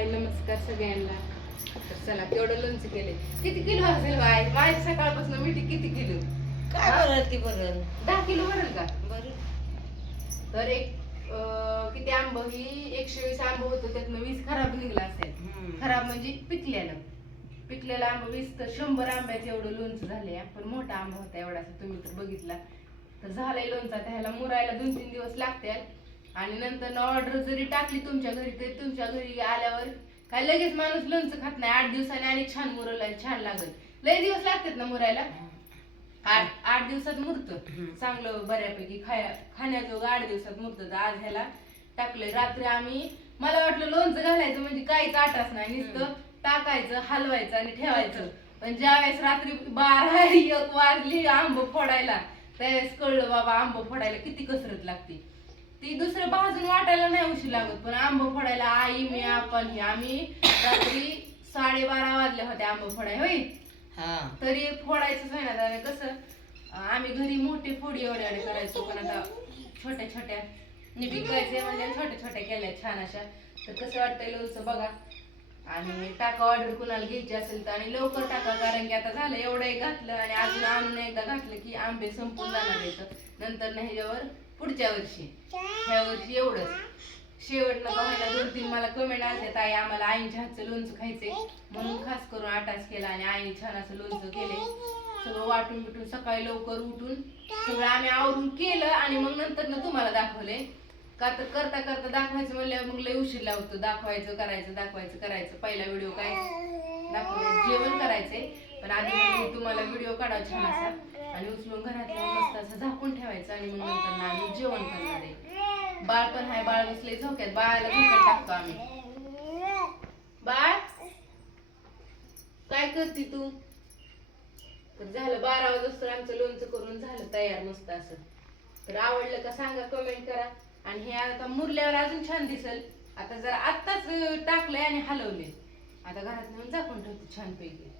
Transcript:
हाय नमस्कार सगळ्यांना. तर चला केवढं लोणचं केले किती किलो असेल बाय? माझ्या सकाळपासून मिठी किती किलो? काय बरं ती बरं दहा किलो भरेल का? बरं तर एक अं, किती आंब? ही एकशे वीस आंब होतं त्यातनं वीस खराब निघला असेल. खराब म्हणजे पिकलेलं. पिकलेला आंबा वीस तर शंभर आंब्याचं एवढं लोणचं झालंय. पण मोठा आंबा होता एवढासा तुम्ही तर बघितला. तर झालंय लोणचा त्याला मुरायला दोन तीन दिवस लागतील. आणि नंतर ऑर्डर जरी टाकली तुमच्या घरी तरी तुमच्या घरी आल्यावर काय लगेच माणूस लोणचं खात नाही. आठ दिवसाने आणि छान मुरवलं आणि छान लागल. लय दिवस लागतात ना मुरायला? आठ आठ दिवसात मुरत. चांगलं बऱ्यापैकी खाया खाण्याजोगं आठ दिवसात मुरत. आज ह्याला टाकलंय. रात्री आम्ही मला वाटलं लोणचं घालायचं म्हणजे काहीच आटाच नाही. नुसतं टाकायचं हलवायचं आणि ठेवायचं. पण ज्यावेळेस रात्री बारा एक वाजली आंब फोडायला त्यावेळेस कळलं बाबा आंब फोडायला किती कसरत लागते. ती दुसरं भाजून वाटायला नाही उशीर लागत पण आंब फोडायला आई मी आपण हे आम्ही रात्री साडेबारा वाजले होते आंब फोडाय होय? हा. तरी फोडायचंच आहे ना त्याने कसं आम्ही घरी मोठे फोडी एवढे एवढे करायचो पण आता छोट्या छोट्या विकायचे म्हणजे छोट्या छोट्या केल्या छान अशा. तर कसं वाटतंय लोणचं बघा. आणि टाका ऑर्डर कुणाला घ्यायची असेल तर आणि लवकर टाका कारण की आता झालं एवढं घातलं आणि अजून आणून एकदा घातलं की आंबे संपून जाणार येतं नंतर नाही ह्याच्यावर पुढच्या वर्षी. ह्या वर्षी एवढंच. शेवटला बघायला दोन तीन मला कमेंट आले ताई आम्हाला आईच्या हातचं लोणचं खायचंय. म्हणून खास करून आटाच केला आणि आईने छान असं लोणचं केले सगळं वाटून बिटून सकाळी लवकर उठून सगळं आम्ही आवरून केलं आणि मग नंतर ना तुम्हाला दाखवले का तर करता करता दाखवायचं म्हणल्यावर मग लय उशीर लावतो दाखवायचं करायचं दाखवायचं करायचं. पहिला व्हिडिओ काय? दाखवलं. जेवण करायचंय. पण आधी तुम्हाला व्हिडिओ काढावा छान असा आणि उचलून घरात मस्त असं झाकून ठेवायचं आणि मग नंतर आम्ही जेवण करणार आहे. बाळ पण आहे बाळ बसले झोक्यात. बाळाला झोक्यात टाकतो आम्ही. बाळ काय करते तू? झालं बारा वाजता आमचं लोणचं करून झालं तयार मस्त असं. तर आवडलं का सांगा कमेंट करा. आणि हे आता मुरल्यावर अजून छान दिसल. आता जर आत्ताच टाकलंय आणि हलवले आता घरात नेऊन झाकून ठेवतो छान पैकी